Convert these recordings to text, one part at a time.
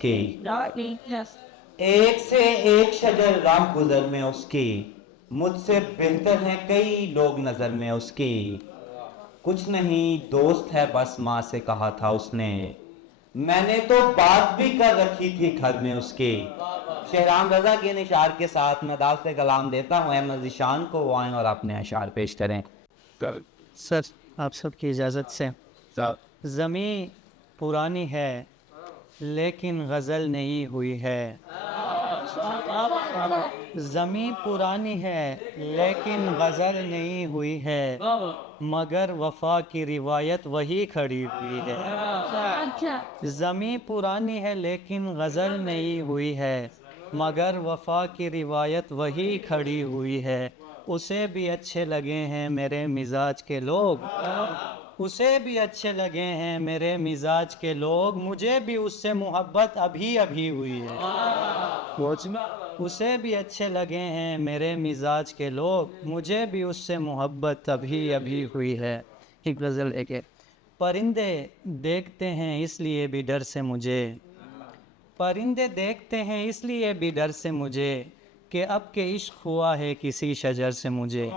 کے، ایک سے ایک شجر راہ گزر میں اس کے، مجھ سے بہتر ہیں کئی لوگ نظر میں اس کے، کچھ نہیں دوست ہے بس ماں سے کہا تھا اس نے، میں نے تو بات بھی کر رکھی تھی گھر میں اس کے۔ شہرام رضا کے ان اشعار کے ساتھ میں داست کلام دیتا ہوں احمد ذیشان کو، وہ آئیں اور اپنے اشعار پیش کریں۔ سر آپ سب کی اجازت سے، زمیں پرانی ہے لیکن غزل نئی ہوئی ہے، زمیں پرانی ہے لیکن غزل نئی ہوئی ہے، مگر وفا کی روایت وہی کھڑی ہوئی ہے۔ زمیں پرانی ہے لیکن غزل نئی ہوئی ہے، مگر وفا کی روایت وہی کھڑی ہوئی ہے، اسے بھی اچھے لگے ہیں میرے مزاج کے لوگ، اسے بھی اچھے لگے ہیں میرے مزاج کے لوگ، مجھے بھی اس سے محبت ابھی ابھی ہوئی ہے، اسے بھی اچھے لگے ہیں میرے مزاج کے لوگ، مجھے بھی اس سے محبت ابھی ابھی ہوئی ہے۔ ایک غزل ہے کہ پرندے دیکھتے ہیں اس لیے بھی ڈر سے مجھے، پرندے دیکھتے ہیں اس لیے بھی ڈر سے مجھے، کہ اب کے عشق ہوا ہے کسی شجر سے مجھے،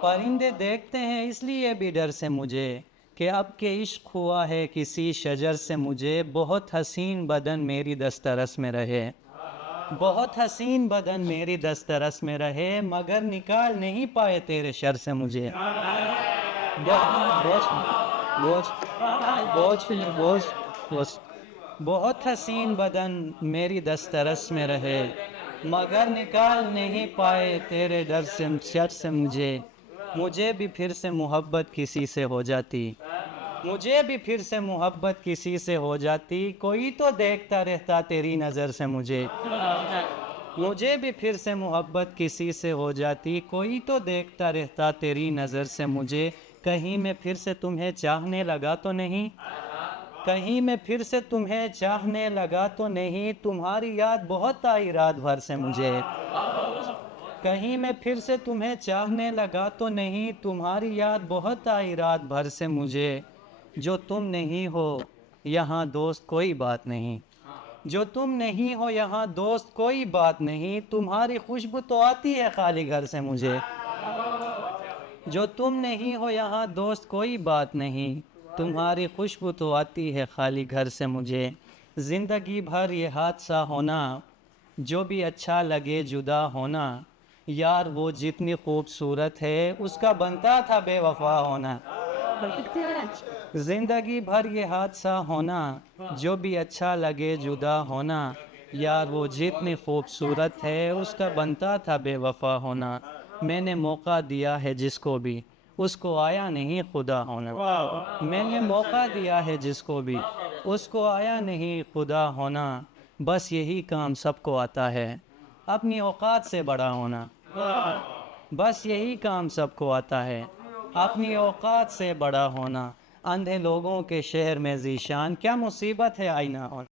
پرندے دیکھتے ہیں اس لیے بھی ڈر سے مجھے، کہ اب کے عشق ہوا ہے کسی شجر سے مجھے، بہت حسین بدن میری دسترس میں رہے، بہت حسین بدن میری دسترس میں رہے، مگر نکال نہیں پائے تیرے شر سے مجھے، بہت حسین بدن میری دسترس میں رہے، مگر نکال نہیں پائے تیرے شر سے مجھے، مجھے بھی پھر سے محبت کسی سے ہو جاتی، مجھے بھی پھر سے محبت کسی سے ہو جاتی، کوئی تو دیکھتا رہتا تیری نظر سے مجھے، مجھے بھی پھر سے محبت کسی سے ہو جاتی، کوئی تو دیکھتا رہتا تیری نظر سے مجھے، کہیں میں پھر سے تمہیں چاہنے لگا تو نہیں، کہیں میں پھر سے تمہیں چاہنے لگا تو نہیں، تمہاری یاد بہت آئی رات بھر سے مجھے، کہیں میں پھر سے تمہیں چاہنے لگا تو نہیں، تمہاری یاد بہت آئی رات بھر سے مجھے، جو تم نہیں ہو یہاں دوست کوئی بات نہیں، جو تم نہیں ہو یہاں دوست کوئی بات نہیں، تمہاری خوشبو تو آتی ہے خالی گھر سے مجھے، جو تم نہیں ہو یہاں دوست کوئی بات نہیں، تمہاری خوشبو تو آتی ہے خالی گھر سے مجھے، زندگی بھر یہ حادثہ ہونا، جو بھی اچھا لگے جدا ہونا، یار وہ جتنی خوبصورت ہے اس کا بنتا تھا بے وفا ہونا، زندگی بھر یہ حادثہ ہونا، جو بھی اچھا لگے جدا ہونا، یار وہ جتنی خوبصورت ہے اس کا بنتا تھا بے وفا ہونا، میں نے موقع دیا ہے جس کو بھی اس کو آیا نہیں خدا ہونا، میں نے موقع دیا ہے جس کو بھی اس کو آیا نہیں خدا ہونا، بس یہی کام سب کو آتا ہے اپنی اوقات سے بڑا ہونا، بس یہی کام سب کو آتا ہے اپنی اوقات سے بڑا ہونا، اندھے لوگوں کے شہر میں ذیشان، کیا مصیبت ہے آئینہ ہونا۔